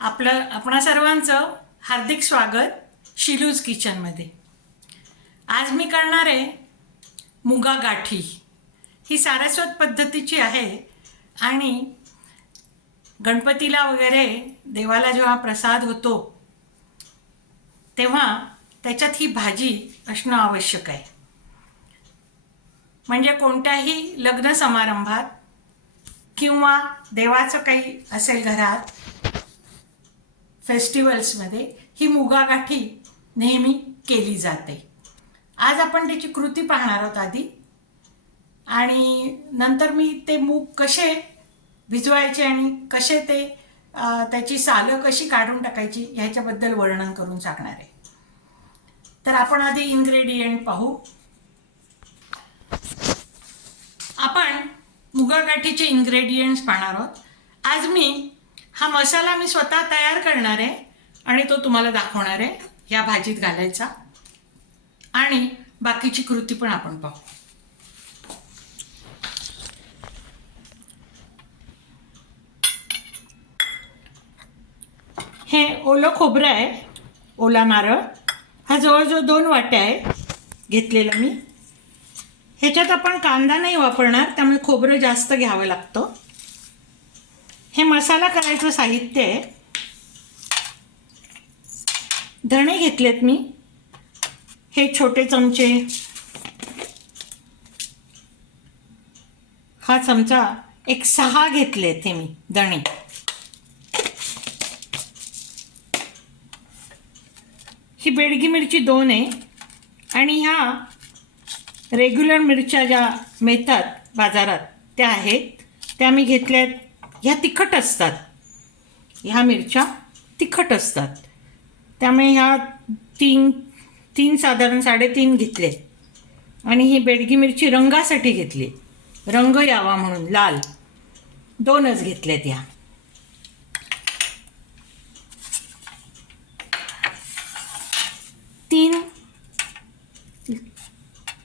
आपणा सर्वांचं हार्दिक स्वागत शिलूज किचनमध्ये। आज मी करणार आहे मुगा गाठी। ही सारस्वत पद्धतीची आहे आणि गणपतीला वगैरे देवाला जेव्हा प्रसाद होतो तेव्हा त्याच्यात ही भाजी असणं आवश्यक आहे। म्हणजे कोणत्याही लग्न समारंभात किंवा देवाचं काही असेल घरात फेस्टिवल्समध्ये ही मुगा गाठी नेहमी केली जाते। आज आपण त्याची कृती पाहणार आहोत आधी, आणि नंतर मी ते मूग कसे भिजवायचे आणि कसे ते त्याची सालं कशी काढून टाकायची ह्याच्याबद्दल वर्णन करून सांगणार आहे। तर आपण आधी इन्ग्रेडियंट पाहू। आपण मुगा गाठीचे इन्ग्रेडियंट्स पाहणार आहोत। आज हा मसाला मी स्वतः तयार करणार आहे आणि तो तुम्हाला दाखवणार आहे या भाजीत घालायचा, आणि बाकीची कृती पण आपण पाहू। हे ओलं खोबरं आहे, ओला नारळ हा जवळजवळ 2 वाट्या आहे घेतलेला मी। ह्याच्यात आपण कांदा नाही वापरणार, त्यामुळे खोबरं जास्त घ्यावं लागतं। हे मसाला करायचं साहित्य आहे। धणे घेतलेत मी, हे छोटे चमचे, हा चमचा एक 6 घेतलेत हे मी धणे। ही बेडगी मिरची 2 आहे, आणि ह्या रेग्युलर मिरच्या ज्या मिळतात बाजारात त्या आहेत, त्या मी घेतल्यात। ह्या तिखट असतात, ह्या मिरच्या तिखट असतात, त्यामुळे ह्या तीन साधारण 3.5 घेतले। आणि ही बेडगी मिरची रंगासाठी घेतली, रंग यावा म्हणून लाल 2च घेतल्यात। ह्या 3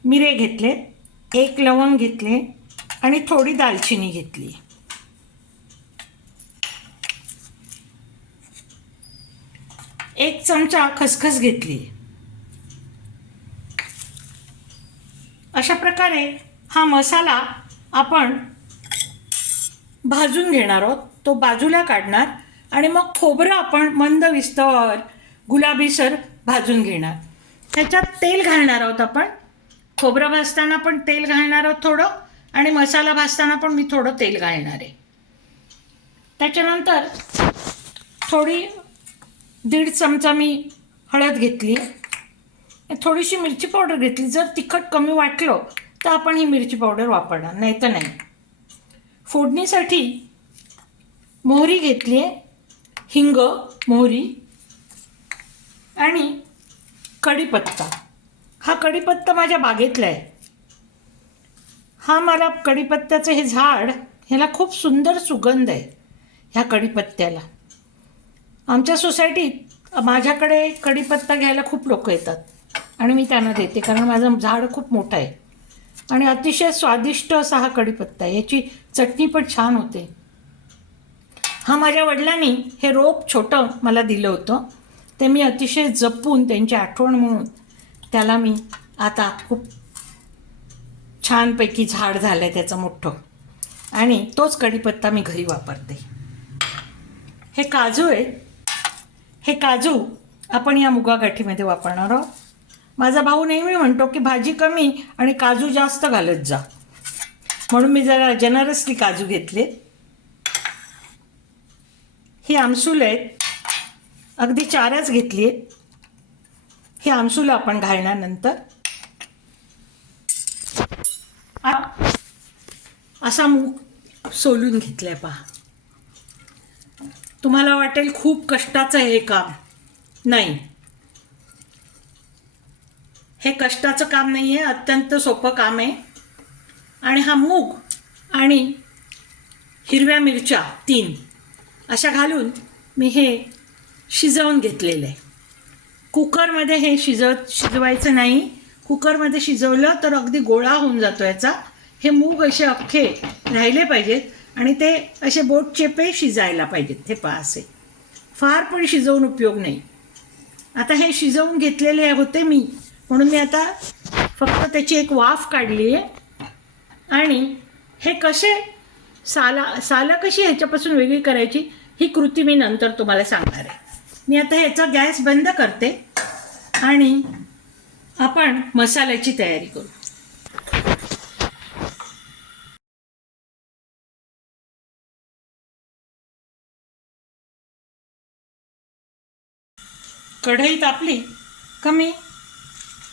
मिरे घेतले, 1 लवंग घेतले आणि थोडी दालचिनी घेतली। 1 चमचा खसखस घेतली। अशा प्रकारे हा मसाला आपण भाजून घेणार आहोत, तो बाजूला काढणार, आणि मग खोबरं आपण मंद विस्तवावर गुलाबीसर भाजून घेणार। त्याच्यात तेल घालणार आहोत आपण। खोबरं भाजताना पण तेल घालणार आहोत थोडं, आणि मसाला भाजताना पण मी थोडं तेल घालणार आहे। त्याच्यानंतर थोडी 1.5 चमचा मी हळद घेतली, थोडीशी मिरची पावडर घेतली। जर तिखट कमी वाटलं तर आपण ही मिरची पावडर वापरणार, नाही तर नाही। फोडणीसाठी मोहरी घेतली आहे, हिंग, मोहरी आणि कढीपत्ता। हा कढीपत्ता माझ्या बागेतला आहे। हा मला कढीपत्त्याचं हे झाड, ह्याला खूप सुंदर सुगंध आहे ह्या कढीपत्त्याला। आमच्या सोसायटीत माझ्याकडे कढीपत्ता घ्यायला खूप लोक येतात आणि मी त्यांना देते, कारण माझं झाड खूप मोठं आहे आणि अतिशय स्वादिष्ट असा हा कढीपत्ता आहे। याची चटणी पण छान होते। हा माझ्या वडिलांनी हे रोप छोटं मला दिलं होतं, ते मी अतिशय जपून त्यांची आठवण म्हणून त्याला मी आता खूप छानपैकी झाड झालं आहे त्याचं मोठं, आणि तोच कढीपत्ता मी घरी वापरते। हे काजू आहेत, हे काजू आपण या मुगा गाठीमध्ये वापरणार आहोत। माझा भाऊ नेहमी म्हणतो की भाजी कमी आणि काजू जास्त घालत जा, म्हणून मी जरा जनरसली काजू घेतले। ही आमसूल आहेत, अगदी 4च घेतली आहेत। ही आमसूल आपण घालणार नंतर। असा मूग सोलून घेतलाय पहा। तुम्हाला वाटेल खूप कष्टाचं हे काम, नाही, हे कष्टाचं काम नाही आहे, अत्यंत सोपं काम आहे। आणि हा मूग आणि हिरव्या मिरच्या 3 अशा घालून मी हे शिजवून घेतलेलं आहे। कुकरमध्ये हे शिजवायचं नाही, कुकरमध्ये शिजवलं तर अगदी गोळा होऊन जातो याचा। हे मूग असे अख्खे राहिले पाहिजेत आणि ते असे बोट चेपे शिजायला पाहिजेत। हे पहा असे फार पण शिजवून उपयोग नाही. आता हे शिजवून घेतलेले होते मी, म्हणून मी आता फक्त त्याची एक वाफ काढली आहे. आणि हे कसे सालं कशी ह्याच्यापासून वेगळी करायची ही कृती मी नंतर तुम्हाला सांगणार आहे. मी आता ह्याचा गॅस बंद करते आणि आपण मसाल्याची तयारी करू. कढई तापली का मी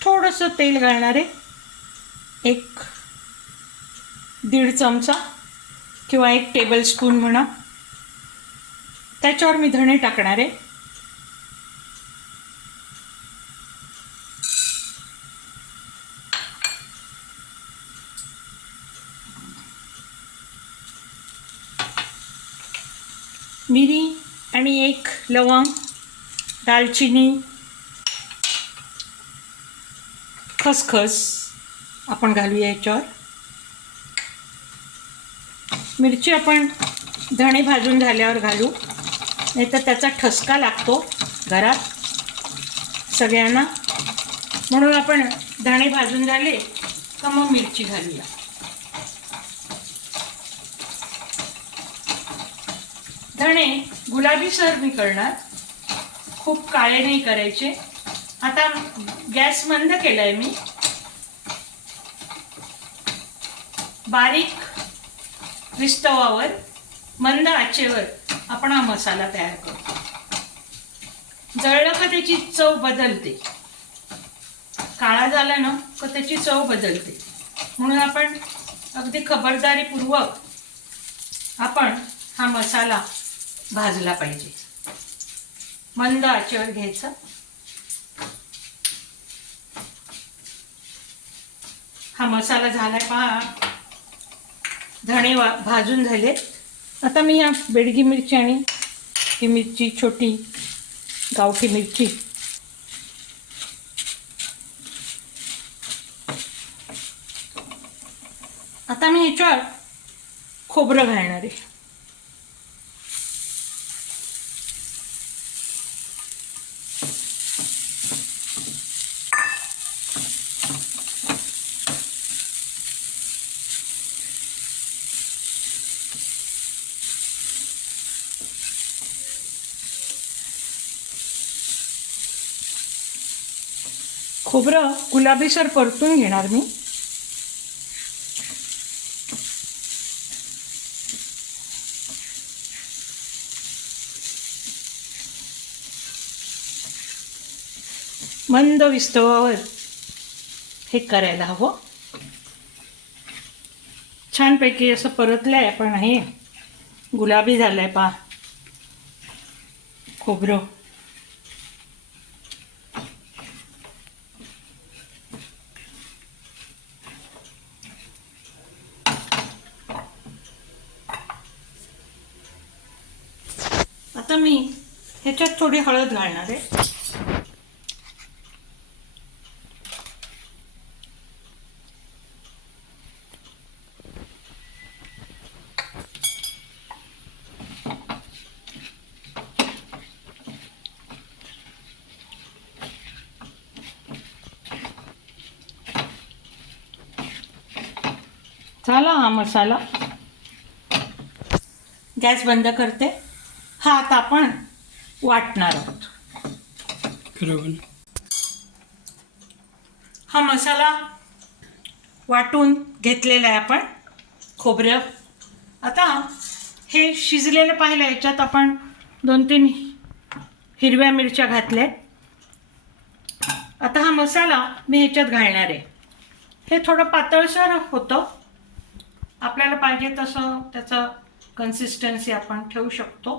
थोडंसं तेल घालणार आहे. 1-1.5 चमचा किंवा 1 टेबलस्पून म्हणा. त्याच्यावर मी धणे टाकणार आहे. मिरी आणि 1 लवंग, दालचिनी, खसखस आपण घालूया याच्यावर. मिरची आपण धणे भाजून झाल्यावर घालू, नाही तर त्याचा ठसका लागतो घरात सगळ्यांना. म्हणून आपण धणे भाजून झाले का मग मिरची घालूया. धणे गुलाबीसर मी करणार, खूप काळे नाही करायचे. आता गॅस मंद केला आहे मी. बारीक विस्तवावर मंद आचेवर आपण हा मसाला तयार करतो. जळलं का त्याची चव बदलते, काळा झाला ना का त्याची चव बदलते. म्हणून आपण अगदी खबरदारीपूर्वक आपण हा मसाला भाजला पाहिजे. मंद आचेवर घ्यायचा. हा मसाला झालाय पहा. धणे भाजून झाले. आता मी या बेडगी मिरची आणि ही मिरची छोटी गावठी मिरची आता मी ह्याच्यावर खोबरं घालणार आहे. खोबरं गुलाबीसर परतून घेणार मी. मंद विस्तवावर हे करायला हवं. छानपैकी असं परतलंय आपण. हे गुलाबी झालंय पहा खोबरं. आता मी ह्याच्यात थोडी हळद घालणार आहे. झाला हा मसाला. गॅस बंद करते. हा आता आपण वाटणार आहोत. हा मसाला वाटून घेतलेला आहे आपण खोबरं. आता हे शिजलेलं पाहिलं. याच्यात आपण 2-3 हिरव्या मिरच्या घातल्या. आता हा मसाला मी ह्याच्यात घालणार आहे. हे थोडं पातळसर होतं. आपल्याला पाहिजे तसं त्याचं कन्सिस्टन्सी आपण ठेवू शकतो.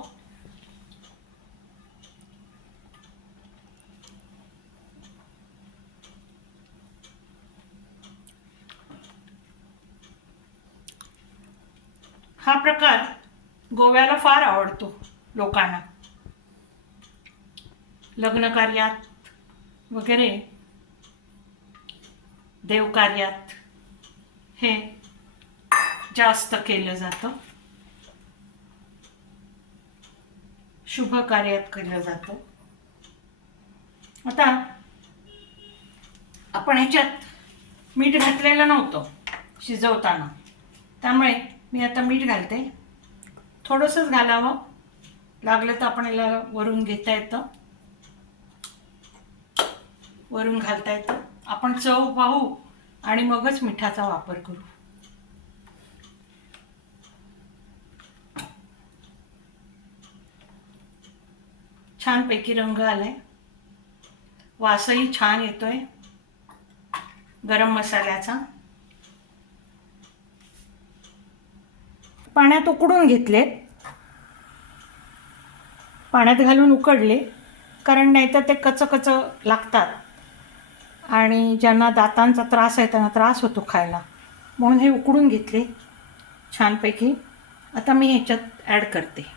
हा प्रकार गोव्याला फार आवडतो लोकांना. लग्न कार्यात वगैरे, देवकार्यात हे जास्त केलं जातं. शुभ कार्यात केलं जातं. आता आपण ह्याच्यात मीठ घातलेलं नव्हतं शिजवताना, त्यामुळे मी आता मीठ घालते. थोडंसंच घालावं, लागलं तर आपण याला वरून घेता येतं, वरून घालता येतं. आपण चव पाहू आणि मगच मिठाचा वापर करू. छानपैकी रंग आलाय, वासही छान येतोय गरम मसाल्याचा. पाण्यात उकडून घेतले, पाण्यात घालून उकडले, कारण नाहीतर ते कच लागतात आणि ज्यांना दातांचा त्रास आहे त्यांना त्रास होतो खायला, म्हणून हे उकडून घेतले छानपैकी. आता मी ह्याच्यात ॲड करते.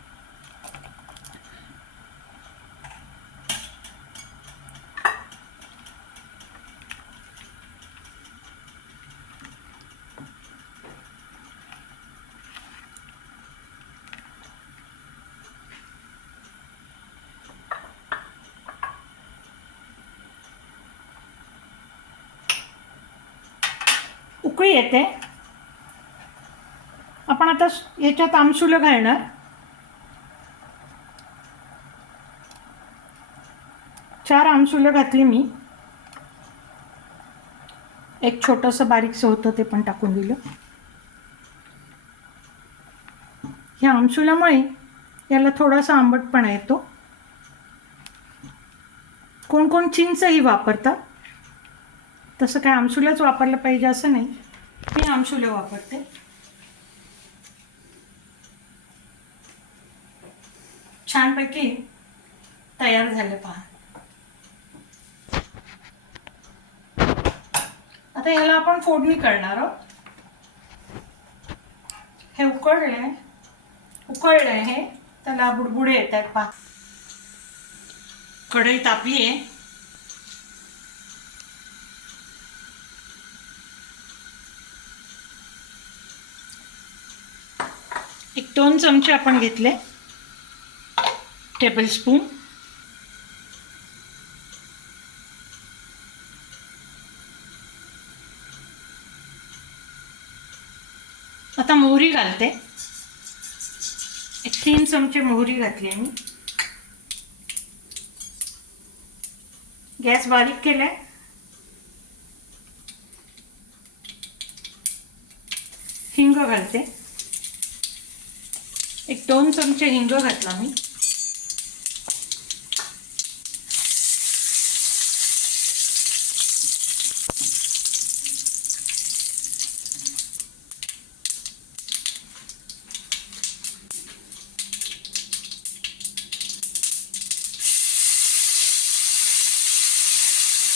उकळी येते, आपण आता याच्यात आमसुलं घालणार. चार आमसुलं घातली मी, एक छोटंसं बारीकसं होतं ते पण टाकून दिलं. ह्या आमसुल्यामुळे याला थोडासा आंबटपणा येतो. कोण कोण चिंचही वापरतात, तसं काय आमसुल्याच वापरलं पाहिजे असं नाही, मी आमसुलं वापरते. छानपैकी तयार झालं पहा. आता ह्याला आपण फोडणी करणार आहोत. हे उकळलंय हे, त्याला बुडबुडे येत आहेत पहा. कढई तापली आहे. एक 2 चमचे आपण घेतले, टेबलस्पून. आता मोहरी घालते, एक 3 चमचे मोहरी घातली मी. गॅस बारीक केलाय. हिंग घालते, एक 2 चमचे हिंग घातला मी.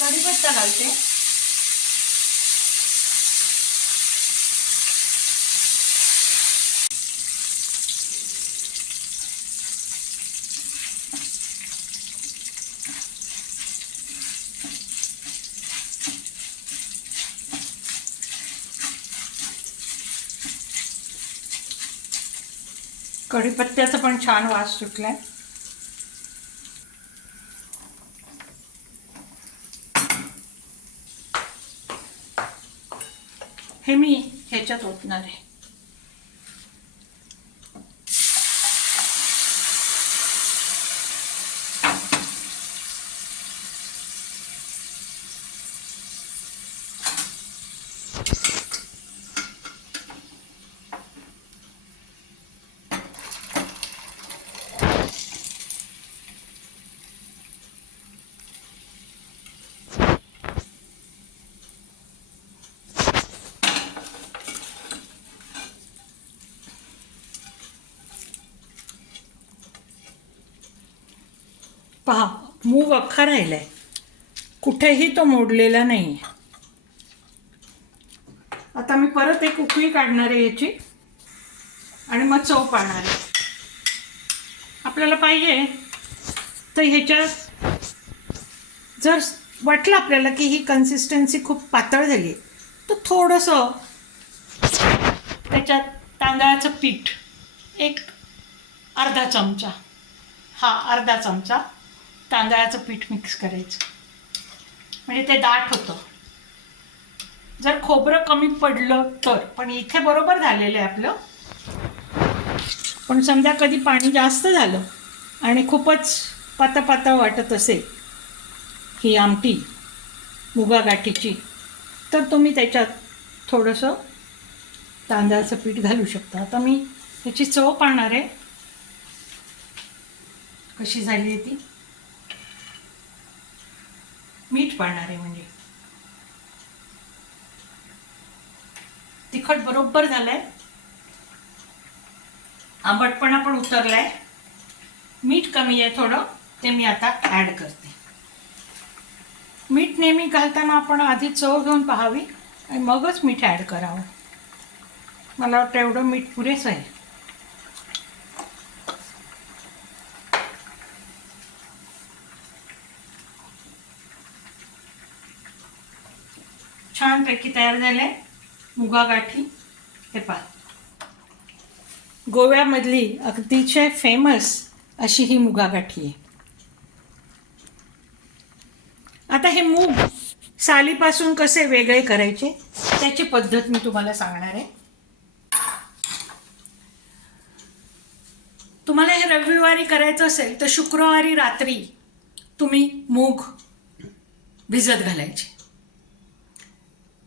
कढीपत्ता घालते, कढीपत्त्याचा पण छान वास सुटलाय. हे मी ह्याच्यात ओतणार आहे. पहा, मूग अख्खा राहिलाय, कुठेही तो मोडलेला नाही. आता मी परत एक उकळी काढणार आहे याची आणि मग चव पाहणार आहे. आपल्याला पाहिजे तर ह्याच्यात जर वाटलं आपल्याला की ही कन्सिस्टन्सी खूप पातळ झाली तर थोडंसं त्याच्यात तांदळाचं पीठ एक अर्धा चमचा हा अर्धा चमचा तांदळाचं पीठ मिक्स करायचं, म्हणजे ते दाट होतं. जर खोबरं कमी पडलं तर, पण इथे बरोबर झालेलं आहे आपलं. पण समजा कधी पाणी जास्त झालं आणि खूपच पातळ पातळ वाटत असेल ही आमटी मुगा गाठीची, तर तुम्ही त्याच्यात थोडंसं तांदळाचं पीठ घालू शकता. आता मी त्याची चव पाहणार आहे कशी झाली आहे ती. मीठ पाहणार आहे, म्हणजे तिखट बरोबर झालंय, आंबटपणा पण उतरलाय, मीठ कमी आहे थोडं, ते मी आता ॲड करते. मीठ नेहमी घालताना आपण आधी चव घेऊन पाहावी आणि मगच मीठ ॲड करावं. मला वाटतं एवढं मीठ पुरेसं आहे. छानपैकी तयार झाले मुगा गाठी. हे पहा, गोव्यामधली अतिशय फेमस अशी ही मुगा गाठी आहे. आता हे मूग सालीपासून कसे वेगळे करायचे त्याची पद्धत मी तुम्हाला सांगणार आहे. तुम्हाला हे रविवारी करायचं असेल तर शुक्रवारी रात्री तुम्ही मूग भिजत घालायचे.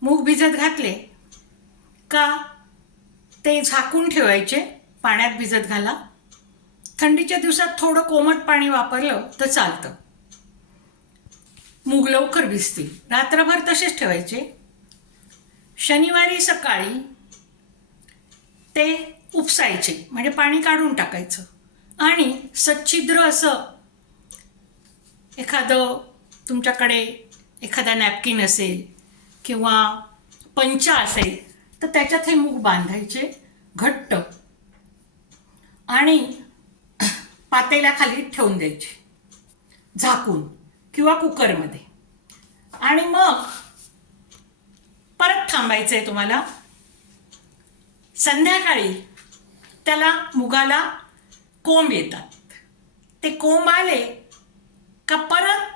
मूग भिजत घातले का ते झाकून ठेवायचे, पाण्यात भिजत घाला. थंडीच्या दिवसात थोडं कोमट पाणी वापरलं तर चालतं, मूग लवकर भिजतील. रात्रभर तसेच ठेवायचे. शनिवारी सकाळी ते उपसायचे, म्हणजे पाणी काढून टाकायचं आणि सच्छिद्र असं एखादं तुमच्याकडे एखादा नॅपकिन असेल किंवा पंचा असेल तर त्याच्यात हे मूग बांधायचे घट्ट आणि पातेल्याखाली ठेवून द्यायचे झाकून किंवा कुकरमध्ये. आणि मग परत थांबायचं आहे तुम्हाला. संध्याकाळी त्याला मुगाला कोंब येतात. ते कोंब आले का परत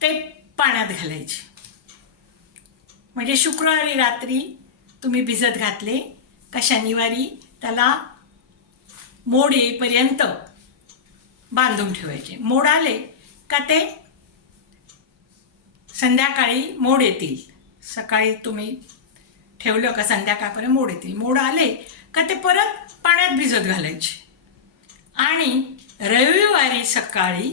ते पाण्यात घालायचे. म्हणजे शुक्रवारी रात्री तुम्ही भिजत घातले का शनिवारी त्याला मोड येईपर्यंत बांधून ठेवायचे. मोड आले का ते संध्याकाळी मोड येतील. सकाळी तुम्ही ठेवलं का संध्याकाळपर्यंत मोड येतील. मोड आले का ते परत पाण्यात भिजत घालायचे आणि रविवारी सकाळी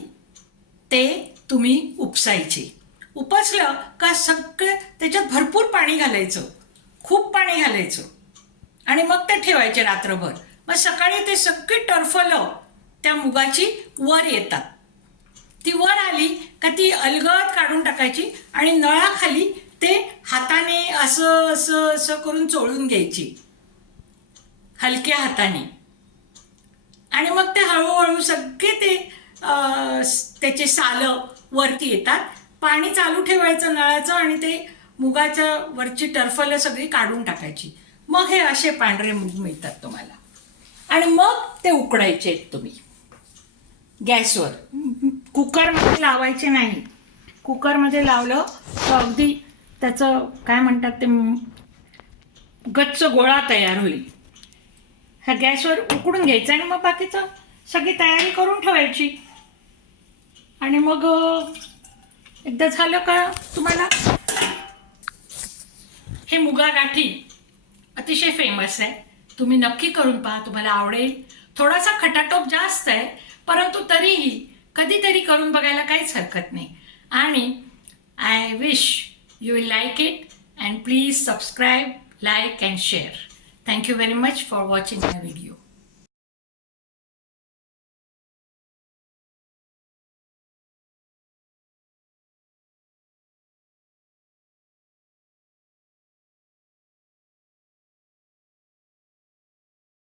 ते तुम्ही उपसायचे. उपसलं का सगळं त्याच्यात भरपूर पाणी घालायचं, खूप पाणी घालायचं आणि मग ते ठेवायचे रात्रभर. मग सकाळी ते सगळी टरफलं त्या मुगाची वर येतात. ती वर आली का ती अलगद काढून टाकायची आणि नळाखाली ते हाताने असं असं असं करून चोळून घ्यायची, हलक्या हाताने. आणि मग ते हळूहळू सगळे ते त्याचे सालं वरती येतात. पाणी चालू ठेवायचं नळाचं आणि ते मुगाच्या वरची टरफलं सगळी काढून टाकायची. मग हे असे पांढरे मूग मिळतात तुम्हाला. आणि मग ते उकडायचे तुम्ही गॅसवर. कुकरमध्ये लावायचे नाही. कुकरमध्ये लावलं तर अगदी त्याचं काय म्हणतात ते गच्च गोळा तयार होईल. ह्या गॅसवर उकडून घ्यायचं आणि मग बाकीचं सगळी तयारी करून ठेवायची. आणि मग एकदा झालं का तुम्हाला हे मुगा गाठी अतिशय फेमस आहे. तुम्ही नक्की करून पहा, तुम्हाला आवडेल. थोडासा खटाटोप जास्त आहे, परंतु तरीही कधीतरी करून बघायला काहीच हरकत नाही. आणि I wish you will like it, and please subscribe, like and share. Thank you very much for watching my video.